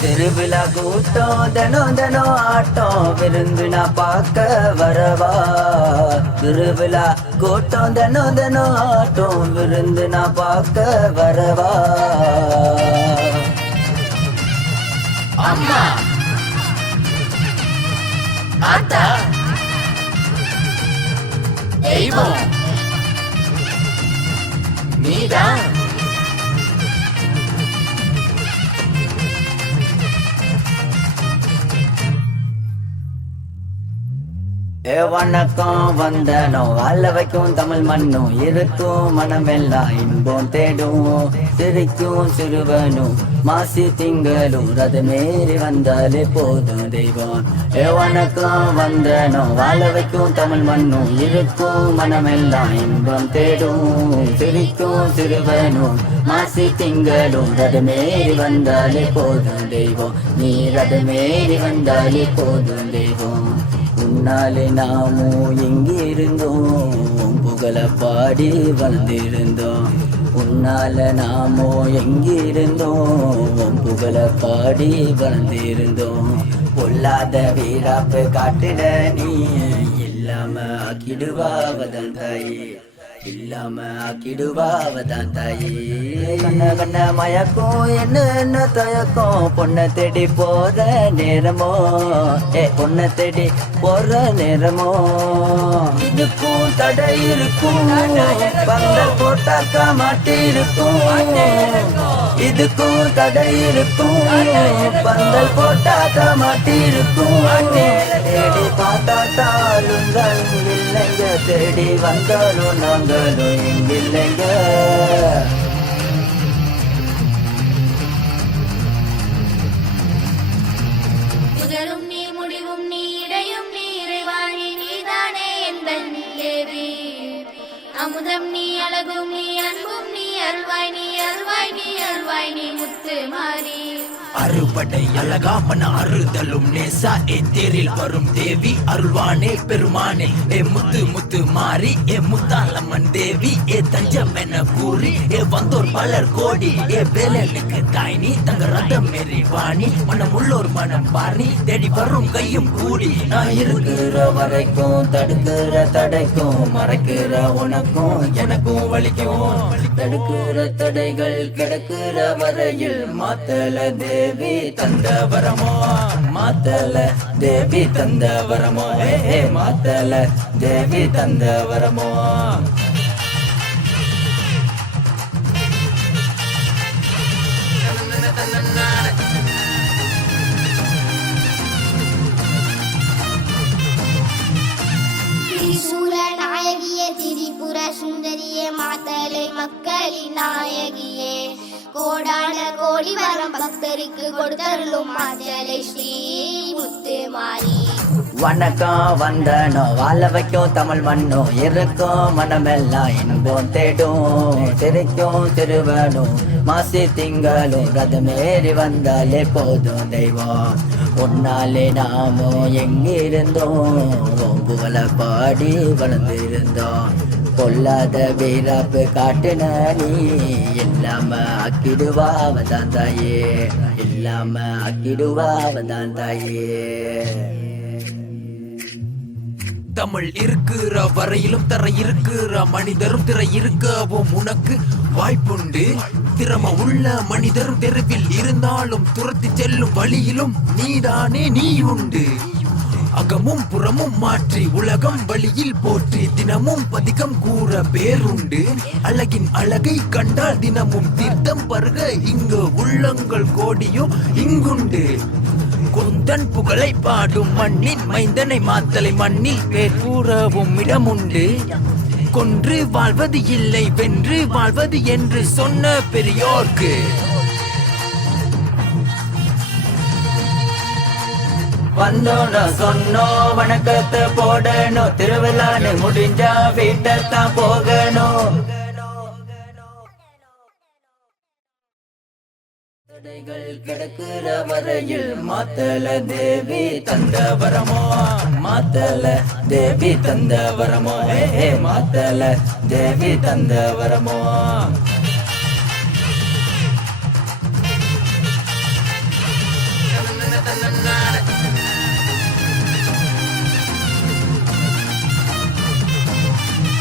திருவிழா கூட்டம் தினம் தினம் ஆட்டம் விருந்து நான் பார்க்க வரவா. திருவிழா கூட்டம் தினம் தினம் ஆட்டம் விருந்து நான் பார்க்க வரவா. அம்மா ஆத்தா தெய்வம் நீதான். வணக்கம் வந்தனோ வாழ வைக்கும் தமிழ் மண்ணும் இருக்கும் மனமெல்லாம் இன்பம் தேடும். சிரிக்கும் சிறுவனும் மாசி திங்களும் ரது மேறி வந்தாலே போதும் தெய்வம். வணக்கம் வந்தனோ வாழ வைக்கும் தமிழ் மண்ணும் இருக்கும் மனமெல்லாம் இன்பம் தேடும். சிரிக்கும் சிறுவனும் மாசி திங்களும் ரது மேறி வந்தாலே போதும் தெய்வம். நீ ரது மேறி வந்தாலே போதும் தெய்வம். உன்னாலே நாமும் எங்கிருந்தோம் புகழ பாடி வளர்ந்திருந்தோம். உன்னால நாமோ எங்கிருந்தோம் புகழ பாடி வளர்ந்திருந்தோம். பொல்லாத வீராப்பு காட்டுட நீ இல்லாம ஆக்கிடுவாவதான் தாயே, இல்லாம ஆக்கிடுவாவதான் தாயே. கண்ண கண்ண மயக்கம் என்ன தயக்கம் பொண்ணை தேடி போற நேரமோ, பொண்ணை தேடி போற நேரமோ. இதுக்கும் தடை இருக்கும் பந்தல் போட்டாக்கா மாட்டி இருக்கும். இதுக்கும் தடை இருக்கும் பந்தல் போட்டாக்கா மாட்டி இருக்கும். தேடி பார்த்தாலும் இல்லைங்க, தேடி வந்தாலும் நாங்களும் இங்கில்லைங்க. முதலும் நீ முடிவும் நீ இடையும் நீ இறைவாணி நீதானே எந்தன் தேவி. அமுதம் நீ அழகும் நீ அன்பும் நீ அருள்வாய் நீ அருள்வாய் நீ அருள்வாய் நீ முத்து மாறி. அறுபடை அழகாமன அறுதலும் நேசா தேரில் வரும் தேவி அருள்வானே பெருமானே. முத்து முத்து மாறி முத்தாலம்மன் தேவி தஞ்சம் என கூறி வந்தோர் பலர் கோடி வேலனுக்கு தாய்னி தங்க ரதம் மேரி வாணி. மனம் உள்ளோர் மனம் பாரி தேடி வரும் கையும் கூடி. நான் இருக்கிற வரைக்கும் தடுக்கிற தடைக்கும் மறைக்கிற உனக்கும் எனக்கும் வலிக்கும். தடுக்கிற தடைகள் கிடக்கிற வரையில் மாத்தல தேவி தந்த வரமோ, மாத்தல தேவி தந்த வரமோ, மாத்தல தேவி தந்த வரமோ. திரிசூல நாயகியே திரிபுர சுந்தரியே மாத்தலை மக்களின் நாயகியே. கோடான கோடி வரம் பக்தருக்கு கொடுத்தருளும் மாத்தலை ஸ்ரீ முத்து மாறி. வணக்கம் வந்தனோ வாழ வைக்கும் தமிழ் மண்ணும் இருக்கும் மனமெல்லாம் இன்பம் தேடும். சிரிக்கும் சிறுவனும் மாசி திங்களும் ரதம் ஏறி வந்தாலே போதும் தெய்வம். உன்னாலே நாமும் எங்கிருந்தோம் புகழ பாடி வளர்ந்திருந்தோம். பொல்லாத வீராப்பு காட்டுன நீ இல்லாம ஆக்கிடுவாவதான் தாயே, இல்லாம ஆக்கிடுவாவதான் தாயே. தமிழ் இருக்கிற வரையிலும் தர இருக்கிற மனிதரும் திரை இருக்கவும் உனக்கு வாய்ப்புண்டு. திறம உள்ள மனிதரும் தெருவில் இருந்தாலும் துரத்தி செல்லும் வழியிலும் நீதானே நீ உண்டு. அகமும் புறமும் மாற்றி உலகம் வழியில் போற்றி தினமும் பதிகம் கூற பேருண்டு. அழகின் அழகை கண்டால் தினமும் தீர்த்தம் பருக இங்கு உள்ளங்கள் கோடியோ இங்குண்டு. குந்தன் புகழை பாடும் மண்ணின் மைந்தனை மாத்தலை மண்ணில் பேர் கூறவும் இடமுண்டு. கொன்று வாழ்வது இல்லை வென்று வாழ்வது என்று சொன்ன பெரியோர்க்கு வந்தோன்னு சொன்னோம் வணக்கத்தை போடணும். திருவிழான்னு முடிஞ்சா வீட்டைத்தான் போகணும். தடைகள் கிடக்கிற வரையில் மாத்தல தேவி தந்த வரமோ, மாத்தல தேவி தந்த வரமோ, மாத்தல தேவி தந்த வரமோ. நன்னான